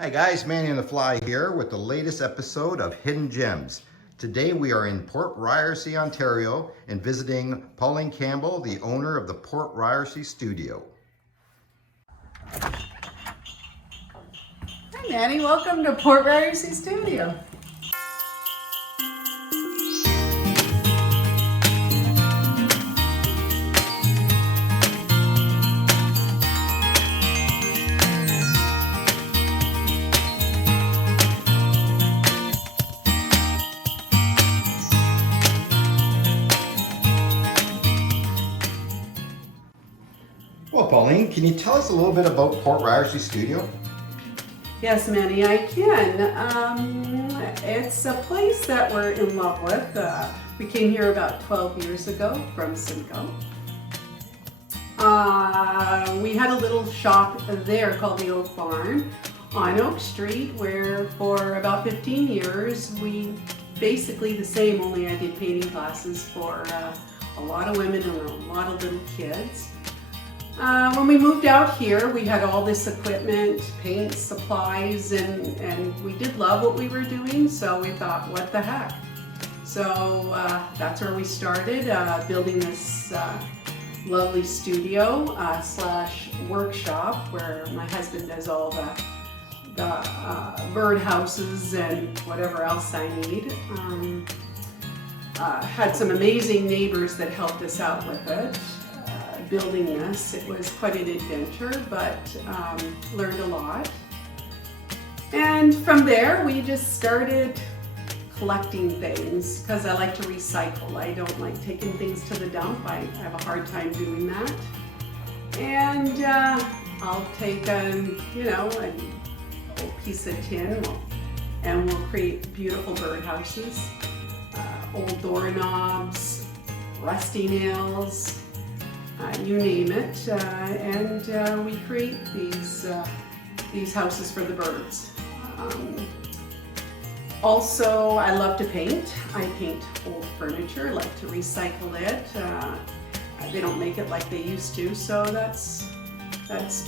Hi guys, Manny on the Fly here with the latest episode of Hidden Gems. Today we are in Port Ryerse, Ontario and visiting Pauline Campbell, the owner of the Port Ryerse studio. Hi Manny, welcome to Port Ryerse studio. Well, Pauline, can you tell us a little bit about Port Ryerse studio? Yes, Manny, I can. It's a place that we're in love with. We came here about 12 years ago from Simcoe. We had a little shop there called the Oak Barn on Oak Street, where for about 15 years we basically the same, only I did painting classes for a lot of women and a lot of little kids. When we moved out here, we had all this equipment, paint, supplies, and we did love what we were doing, so we thought, what the heck? So that's where we started, building this lovely studio slash workshop where my husband does all the birdhouses and whatever else I need. Had some amazing neighbors that helped us out with it. Building this. It was quite an adventure, but learned a lot. And from there, we just started collecting things because I like to recycle. I don't like taking things to the dump. I have a hard time doing that. And I'll take an old piece of tin and we'll create beautiful birdhouses, old doorknobs, rusty nails, you name it, and we create these houses for the birds. Also, I love to paint. I paint old furniture, like to recycle it. They don't make it like they used to, so that's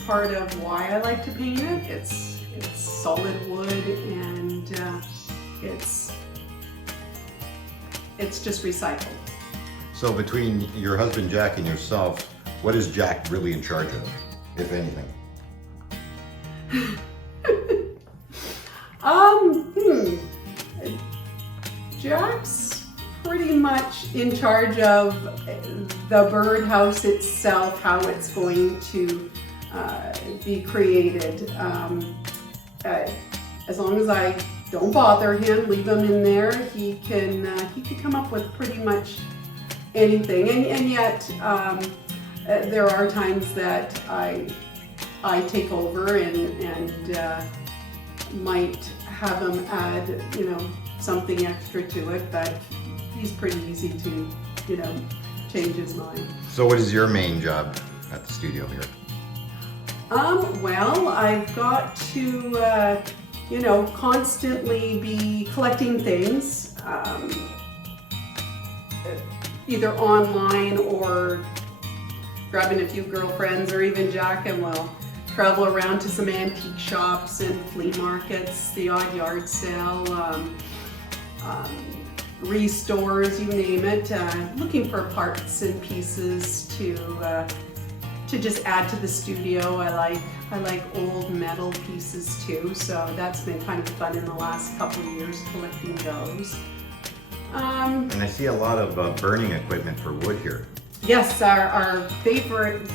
part of why I like to paint it. It's solid wood and it's just recycled. So between your husband Jack and yourself, what is Jack really in charge of, if anything? Jack's pretty much in charge of the birdhouse itself, how it's going to be created. As long as I don't bother him, leave him in there, he can come up with pretty much anything, and yet there are times that I take over and might have him add something extra to it, but he's pretty easy to change his mind. So what is your main job at the studio here? Well, I've got to constantly be collecting things, either online or grabbing a few girlfriends, or even Jack and we'll travel around to some antique shops and flea markets, the odd yard sale, restores, you name it, looking for parts and pieces to just add to the studio. I like old metal pieces too, so that's been kind of fun in the last couple of years collecting those. And I see a lot of burning equipment for wood here. Yes, our favorite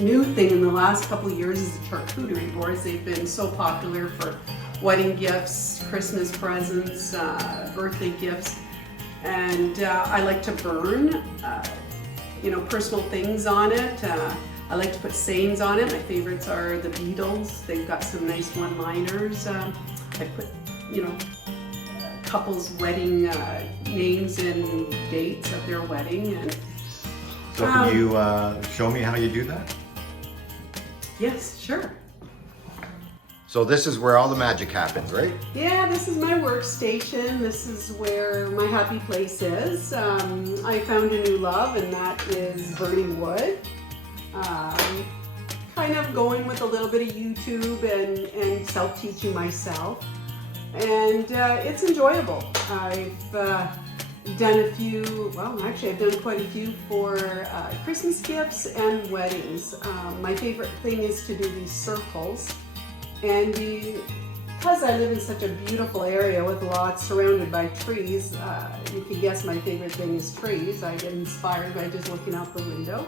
new thing in the last couple of years is the charcuterie boards. They've been so popular for wedding gifts, Christmas presents, birthday gifts, and I like to burn, personal things on it. I like to put sayings on it. My favorites are the Beatles. They've got some nice one-liners. I put, couples' wedding names and dates of their wedding. And so can you show me how you do that? Yes, sure. So this is where all the magic happens, right? Yeah, this is my workstation. This is where my happy place is. I found a new love, and that is burning wood. Kind of going with a little little bit of YouTube and self-teaching myself. And it's enjoyable. I've done a few, well, actually I've done quite a few for Christmas gifts and weddings. My favorite thing is to do these circles. And because I live in such a beautiful area with lots surrounded by trees, you can guess my favorite thing is trees. I get inspired by just looking out the window.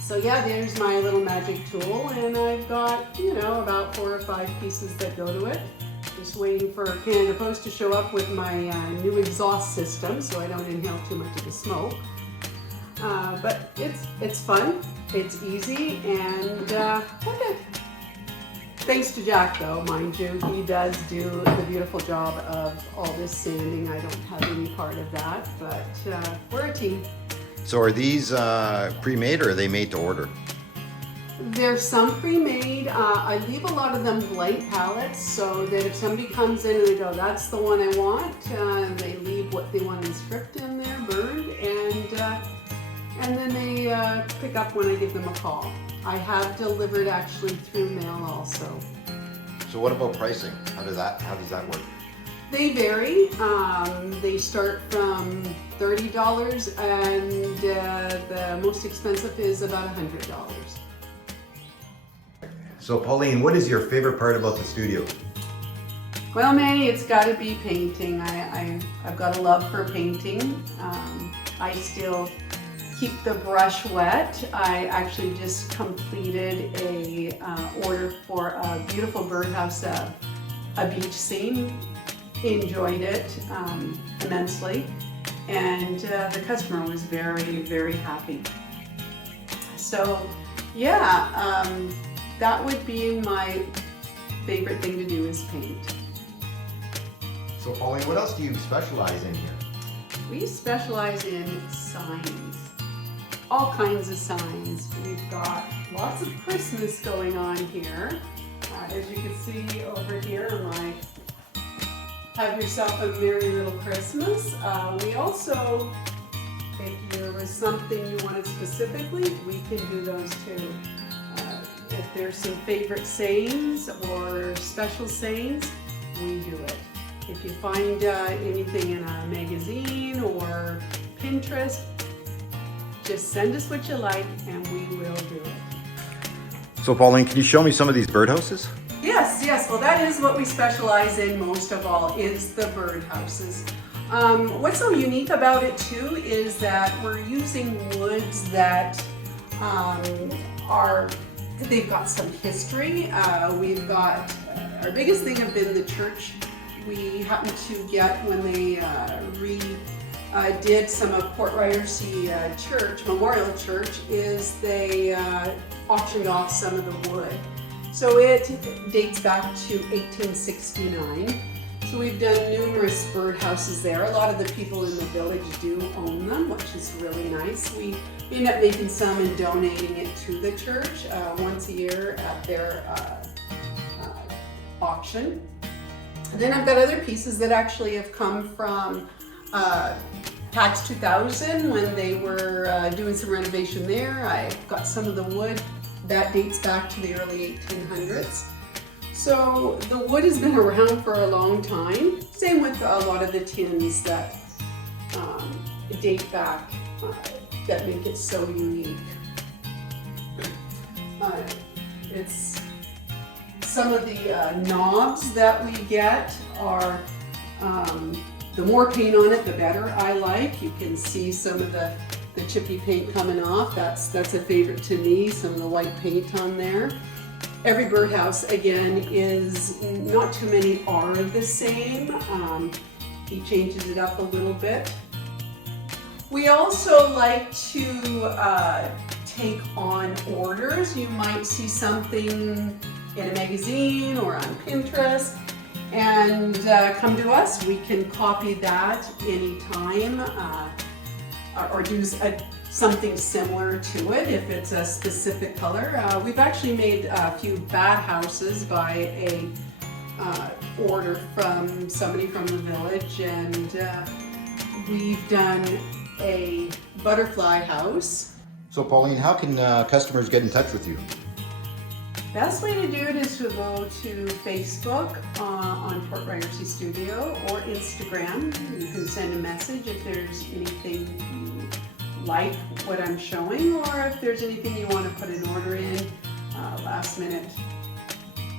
So yeah, there's my little magic tool, and I've got, you know, about 4 or 5 pieces that go to it. Just waiting for Canada Post to show up with my new exhaust system so I don't inhale too much of the smoke. But it's fun, it's easy, and thanks to Jack though, mind you, he does do the beautiful job of all this sanding. I don't have any part of that, but we're a team. So are these pre-made or are they made to order? There's some pre-made. I leave a lot of them blank pallets so that if somebody comes in and they go, that's the one I want, they leave what they want inscripted in there, burned, and then they pick up when I give them a call. I have delivered actually through mail also. So what about pricing? How does that work? They vary. They start from $30 and the most expensive is about $100. So Pauline, what is your favorite part about the studio? Well, Manny, it's got to be painting. I've got a love for painting. I still keep the brush wet. I actually just completed a order for a beautiful birdhouse, a beach scene. Enjoyed it immensely, and the customer was very, very happy. So yeah, that would be my favorite thing to do is paint. So Pauline, what else do you specialize in here? We specialize in signs, all kinds of signs. We've got lots of Christmas going on here. As you can see over here on my Have Yourself a Merry Little Christmas. We also, if there was something you wanted specifically, we can do those too. If there's some favorite sayings or special sayings, we do it. If you find anything in a magazine or Pinterest, just send us what you like and we will do it. So Pauline, can you show me some of these birdhouses? Yes. Well, that is what we specialize in most of all, is the birdhouses. What's so unique about it too is that we're using woods that they've got some history. We've got, our biggest thing have been the church. We happened to get, when they did some of Port Ryerse Church, Memorial Church, is they auctioned off some of the wood. So it dates back to 1869. So we've done numerous birdhouses there. A lot of the people in the village do own them, which is really nice. We end up making some and donating it to the church once a year at their auction. And then I've got other pieces that actually have come from Patch 2000 when they were doing some renovation there. I've got some of the wood that dates back to the early 1800s. So the wood has been around for a long time. Same with a lot of the tins that date back, that make it so unique. It's some of the knobs that we get are, the more paint on it, the better I like. You can see some of the chippy paint coming off. That's a favorite to me, some of the white paint on there. Every birdhouse, again, is, not too many are the same. He changes it up a little bit. We also like to take on orders. You might see something in a magazine or on Pinterest and come to us. We can copy that anytime or do something similar to it if it's a specific color. We've actually made a few bat houses by a order from somebody from the village, and we've done a butterfly house. So Pauline, how can customers get in touch with you? Best way to do it is to go to Facebook on Port Ryerse Studio or Instagram. You can send a message if there's anything you like what I'm showing, or if there's anything you want to put an order in, last minute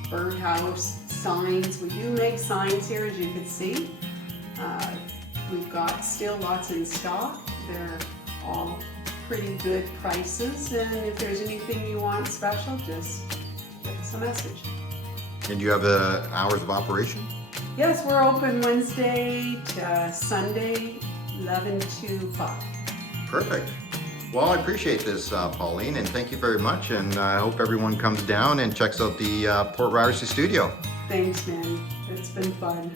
birdhouse signs. We do make signs here, as you can see. We've got still lots in stock. They're all pretty good prices, and if there's anything you want special, just give us a message. And you have hours of operation? Yes, we're open Wednesday to Sunday, 11 to 5. Perfect. Well, I appreciate this, Pauline, and thank you very much. And I hope everyone comes down and checks out the Port Ryerse studio. Thanks, man. It's been fun.